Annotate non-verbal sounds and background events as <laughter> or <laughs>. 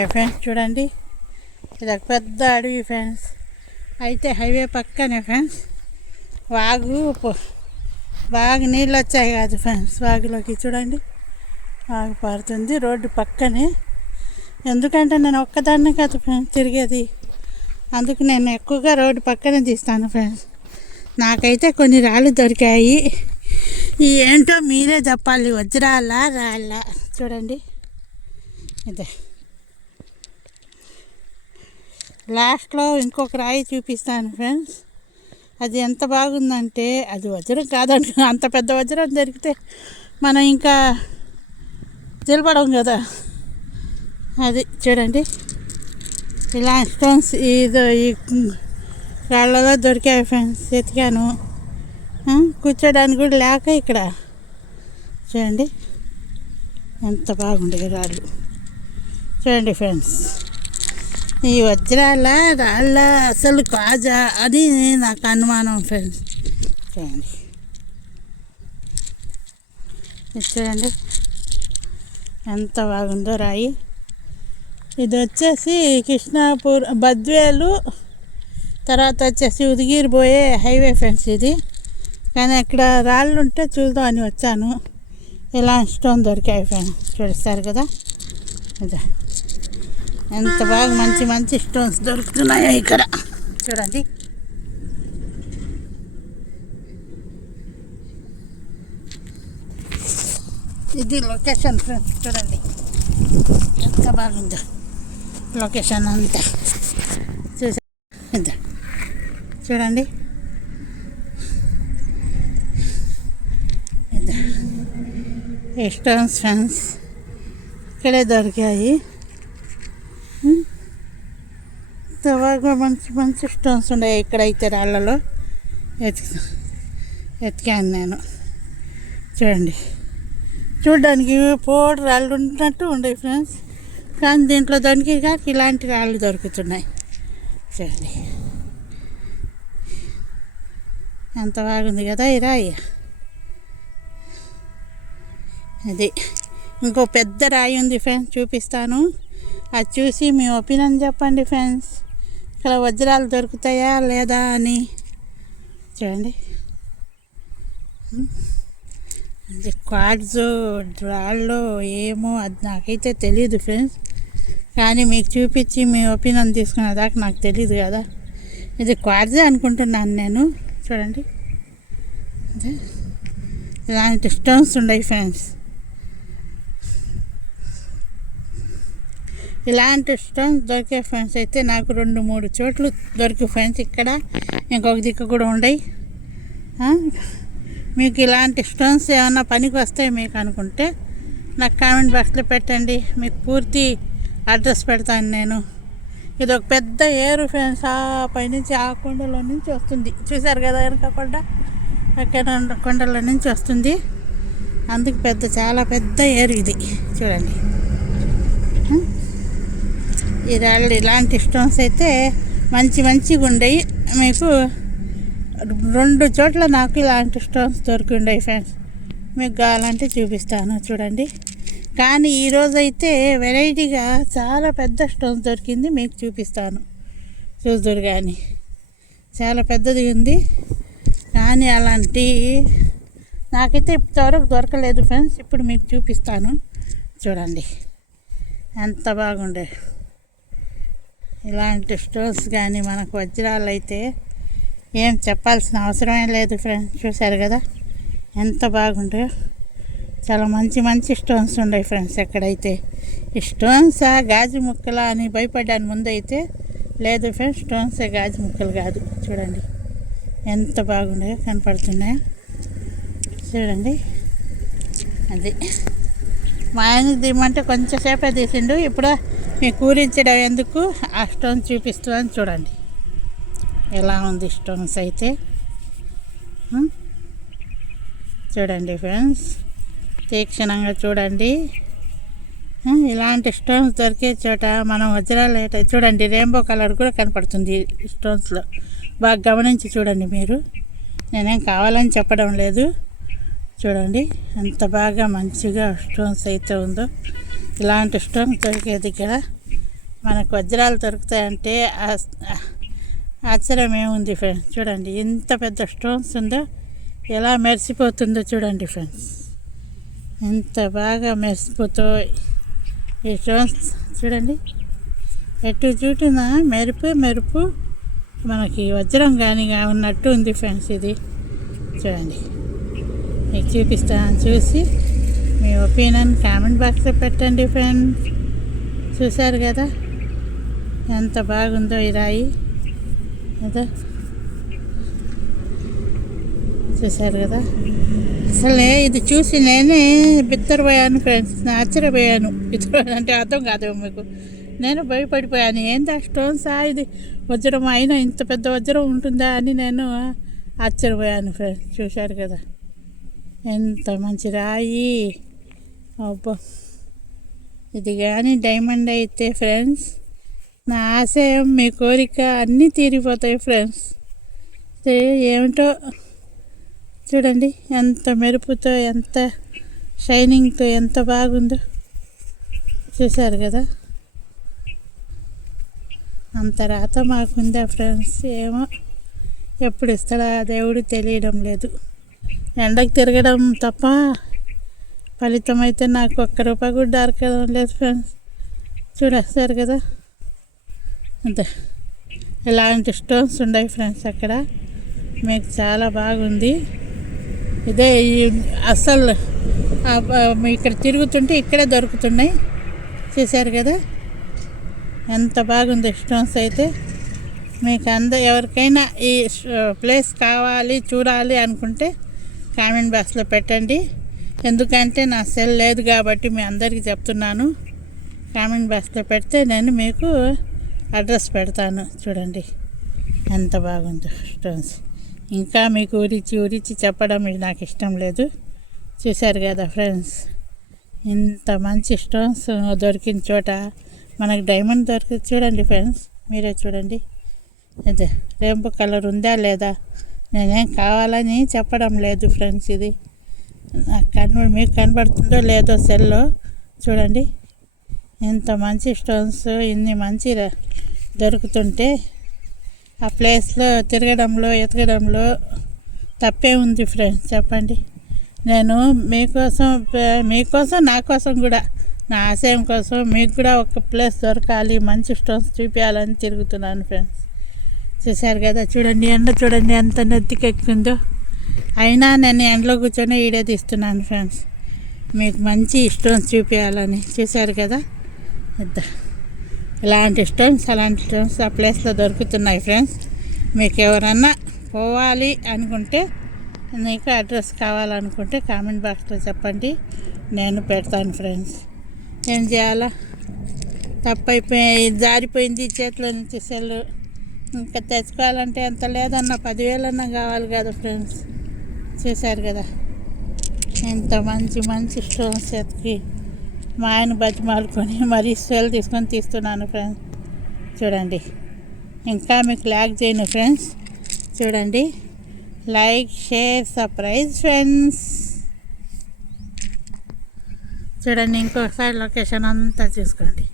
ఏ friends చూడండి. ఇది ఒక పెద్ద అడవి ఫ్రెండ్స్ అయితే హైవే పక్కనే ఫ్రెండ్స్ వాగు బాగా నీళ్ళు వచ్చాయి కాదు ఫ్రెండ్స్ వాగులోకి చూడండి. వాగు పారుతుంది రోడ్డు పక్కనే. ఎందుకంటే నేను ఒక్కదాన్నే కాదు ఫ్రెండ్స్ తిరిగేది. అందుకు నేను ఎక్కువగా రోడ్డు పక్కనే తీస్తాను ఫ్రెండ్స్ నాకైతే కొన్ని రాళ్ళు దొరికాయి. ఈ ఏంటో మీరే చెప్పాలి వజ్రాలా రాళ్ళ? చూడండి. ఇదే. లాస్ట్లో ఇంకొక రాయి చూపిస్తాను ఫ్రెండ్స్ అది ఎంత బాగుందంటే అది వజ్రం కాదండి. <laughs> అంత పెద్ద వజ్రం దొరికితే మనం ఇంకా నిలబడం కదా. అది చూడండి. ఇలా స్టోన్స్ ఇది ఈ రాళ్ళలో దొరికాయి ఫ్రెండ్స్ ఎతికాను కూర్చోడానికి కూడా లేక ఇక్కడ. చూడండి. ఎంత బాగుండే రాళ్ళు. చూడండి ఫ్రెండ్స్ ఈ వజ్రాల రాళ్ళ అసలు కాజా అని నాకు అనుమానం ఫ్రెండ్స్. చూడండి. చూడండి. ఎంత బాగుందో రాయి. ఇది వచ్చేసి కృష్ణాపూర్ బద్వేలు తర్వాత వచ్చేసి ఉదిగిరి పోయే హైవే ఫ్రెండ్స్ ఇది. కానీ అక్కడ రాళ్ళు ఉంటే చూద్దాం అని వచ్చాను. ఇలా స్టోన్ దొరికాయి ఫ్రెండ్స్. చూపిస్తారు కదా. ఇదే. ఎంత బాగా మంచి మంచి స్టోన్స్ దొరుకుతున్నాయో ఇక్కడ. చూడండి. ఇది లొకేషన్ ఫ్రెండ్స్ చూడండి. ఎంత బాగుందో లొకేషన్ అంతా. చూసా చూడండి. స్టోన్స్ ఫ్రెండ్స్ ఇక్కడే దొరికాయి. తవాగా బాగా మంచి మంచి స్టోన్స్ ఉన్నాయి ఎక్కడైతే రాళ్ళలో. ఎతికి ఎతికాను నేను. చూడండి. చూడడానికి పోడు రాళ్ళు ఉన్నట్టు ఉండేవి ఫ్రెండ్స్ కానీ దీంట్లో దానికి కాక ఇలాంటి రాళ్ళు దొరుకుతున్నాయి. చూడండి. ఎంత బాగుంది కదా ఈ రాయి. అది. ఇంకో పెద్ద రాయి ఉంది ఫ్రెండ్స్ చూపిస్తాను. అది చూసి మీ ఒపీనియన్ చెప్పండి ఫ్రెండ్స్. ఇక్కడ వజ్రాలు దొరుకుతాయా లేదా అని. చూడండి. అది క్వాడ్స్ డ్రాళ్ళు ఏమో అది నాకైతే తెలియదు ఫ్రెండ్స్. కానీ మీకు చూపించి మీ ఒపీనియన్ తీసుకునే దాకా నాకు తెలియదు కదా. ఇది క్వాడ్జే అనుకుంటున్నాను నేను. చూడండి. ఇదే. ఇలాంటి స్టోన్స్ ఉన్నాయి ఫ్రెండ్స్. ఇలాంటి స్టోన్స్ దొరికే ఫ్రెండ్స్ అయితే నాకు రెండు మూడు చోట్లు దొరికి ఫ్రెండ్స్ ఇక్కడ. ఇంకొక దిక్కు కూడా ఉండయి. మీకు ఇలాంటి స్టోన్స్ ఏమైనా పనికి వస్తాయి మీకు అనుకుంటే నాకు కామెంట్ బాక్స్లో పెట్టండి. మీకు పూర్తి అడ్రస్ పెడతాను నేను. ఇది ఒక పెద్ద ఏరు ఫ్రెండ్స్ ఆ పైనుంచి ఆ కొండలో నుంచి వస్తుంది. చూసారు కదా వెనక కొండ? అక్కడ కొండల నుంచి వస్తుంది. అందుకు పెద్ద చాలా పెద్ద ఏరు ఇది. చూడండి. ఉం? ఇలాంటి స్టోన్స్ అయితే మంచి మంచిగా ఉండయి. మీకు రెండు చోట్ల నాకు ఇలాంటి స్టోన్స్ దొరికి ఉండయి ఫ్రెండ్స్ మీకు కావాలంటే చూపిస్తాను చూడండి. కానీ ఈరోజు అయితే వెరైటీగా చాలా పెద్ద స్టోన్స్ దొరికింది మీకు చూపిస్తాను. చూద్దరు కానీ చాలా పెద్దది ఉంది. కానీ అలాంటి నాకైతే ఇప్పటివరకు దొరకలేదు ఫ్రెండ్స్ ఇప్పుడు మీకు చూపిస్తాను. చూడండి. ఎంత బాగుండే. ఇలాంటి స్టోన్స్ కానీ మనకు వజ్రాలు అయితే ఏం చెప్పాల్సిన అవసరమే లేదు ఫ్రెండ్స్ చూశారు కదా? ఎంత బాగుంటాయో. చాలా మంచి మంచి స్టోన్స్ ఉన్నాయి ఫ్రెండ్స్ ఎక్కడైతే. ఈ స్టోన్సా గాజు ముక్కలా అని భయపడ్డాను ముందైతే. లేదు ఫ్రెండ్స్ స్టోన్సే గాజు ముక్కలు కాదు. చూడండి. ఎంత బాగుండే కనపడుతున్నాయో. చూడండి. అది. మా ఆయనకి దిమ్మంటే కొంచెం సేపే తీసిండు. ఇప్పుడు మీకు కూరించడం ఎందుకు? ఆ స్టోన్ చూపిస్తుందని చూడండి. ఎలా ఉంది స్టోన్స్ అయితే చూడండి ఫ్రెండ్స్. తీక్షణంగా చూడండి. ఇలాంటి స్టోన్స్ దొరికే చోట మనం వజ్రాలు చూడండి రెయిన్బో కలర్ కూడా కనపడుతుంది స్టోన్స్లో బాగా గమనించి చూడండి మీరు. నేనేం కావాలని చెప్పడం లేదు. చూడండి ఎంత బాగా మంచిగా స్టోన్స్ అయితే ఉందో. ఇలాంటి స్టోన్ దొరికేది ఇక్కడ. మనకు వజ్రాలు దొరుకుతాయంటే ఆశ్చర్యం ఏముంది ఫ్రెండ్స్? చూడండి ఎంత పెద్ద స్టోన్స్ ఉందో ఎలా మెరిసిపోతుందో చూడండి ఫ్రెండ్స్. ఎంత బాగా మెరిసిపోతో ఈ స్టోన్స్ చూడండి. ఎటు చూటిన మెరుపు మెరుపు. మనకి వజ్రం కానీ ఉన్నట్టు ఉంది ఫ్రెండ్స్ ఇది. చూడండి. మీకు చూపిస్తాను చూసి. మీ ఒపీనియన్ కామెంట్ బాక్స్లో పెట్టండి ఫ్రెండ్స్. చూశారు కదా? ఎంత బాగుందో ఈ రాయి. అదా? చూశారు కదా? అసలే ఇది చూసి నేనే బిత్తరపోయాను ఫ్రెండ్స్. ఆశ్చర్యపోయాను. బిత్తరపోయాను అంటే అర్థం కాదు మీకు. నేను భయపడిపోయాను. ఏంది ఆ స్టోన్స్? ఆ ఇది వజ్రం అయినా ఇంత పెద్ద వజ్రం ఉంటుందా అని నేను ఆశ్చర్యపోయాను ఫ్రెండ్స్. చూశారు కదా? ఎంత మంచి రాయి. అబ్బా. ఇది కానీ డైమండ్ అయితే ఫ్రెండ్స్ నా ఆశయం మీ కోరిక అన్నీ తీరిపోతాయి ఫ్రెండ్స్ ఏమిటో చూడండి ఎంత మెరుపుతో ఎంత షైనింగ్తో ఎంత బాగుందో చూశారు కదా. అంత రాత మాకుందా ఫ్రెండ్స్ ఏమో ఎప్పుడు ఇస్తాడా దేవుడు తెలియడం లేదు. ఎండకు తిరగడం తప్ప ఫలితం అయితే నాకు ఒక్క రూపాయి కూడా దొరకడం లేదు ఫ్రెండ్స్ చూడేస్తారు కదా? అంతే. ఇలాంటి స్టోన్స్ ఉన్నాయి ఫ్రెండ్స్ అక్కడ. మీకు చాలా బాగుంది. ఇదే ఈ అసలు ఇక్కడ తిరుగుతుంటే ఇక్కడే దొరుకుతున్నాయి. చూశారు కదా? ఎంత బాగుంది స్టోన్స్ అయితే. మీకు అంద ఎవరికైనా ఈ ప్లేస్ కావాలి చూడాలి అనుకుంటే కామెంట్ బాక్స్లో పెట్టండి. ఎందుకంటే నా సెల్ లేదు కాబట్టి మీ అందరికీ చెప్తున్నాను. కామెంట్ బాక్స్లో పెడితే నేను మీకు అడ్రస్ పెడతాను. చూడండి. ఎంత బాగుందో స్టోన్స్. ఇంకా మీకు ఊరిచి ఉరిచి చెప్పడం ఇది నాకు ఇష్టం లేదు. చూశారు కదా ఫ్రెండ్స్. ఇంత మంచి స్టోన్స్ దొరికిన చోట మనకు డైమండ్ దొరికి చూడండి ఫ్రెండ్స్. మీరే చూడండి. అదే రేంపు కలర్ ఉందా లేదా? నేనేం కావాలని చెప్పడం లేదు ఫ్రెండ్స్ ఇది. నాకు మీకు కనబడుతుందో లేదో సెల్లో చూడండి. ఇంత మంచి స్టోన్స్ ఇన్ని మంచి దొరుకుతుంటే ఆ ప్లేస్లో తిరగడంలో ఎతకడంలో తప్పే ఉంది ఫ్రెండ్స్ చెప్పండి. నేను మీకోసం మీకోసం నా కోసం కూడా నా ఆశయం కోసం మీకు కూడా ఒక ప్లేస్ దొరకాలి మంచి స్టోన్స్ చూపించాలని తిరుగుతున్నాను ఫ్రెండ్స్. చూశారు కదా చూడండి ఎండ చూడండి ఎంత నెత్తికెక్కిందో. అయినా నేను ఎండలో కూర్చొని ఈడే తీస్తున్నాను ఫ్రెండ్స్. మీకు మంచి స్టోన్స్ చూపించాలని చూశారు కదా? ఇద్దా ఇలాంటి స్టోన్స్ అలాంటి స్టోన్స్ ఆ ప్లేస్లో దొరుకుతున్నాయి ఫ్రెండ్స్. మీకు ఎవరన్నా పోవాలి అనుకుంటే మీకు అడ్రస్ కావాలనుకుంటే కామెంట్ బాక్స్లో చెప్పండి. నేను పెడతాను ఫ్రెండ్స్. ఏం చేయాలా? తప్పైపోయి జారిపోయింది చేతిలో నుంచి సెల్ ఇంకా తెచ్చుకోవాలంటే ఎంత లేదన్నా పదివేలన్నా కావాలి కదా ఫ్రెండ్స్. చేశారు కదా. ఎంత మంచి మంచి స్టోన్స్ ఎత్తికి మా ఆయన బతిమాలుకొని మరీ సెల్ తీసుకొని తీస్తున్నాను ఫ్రెండ్స్. చూడండి. ఇంకా మీకు లాగ్ చేయను ఫ్రెండ్స్. చూడండి. Like share surprise friends. చూడండి ఇంకొకసారి లొకేషన్ అంతా చూసుకోండి.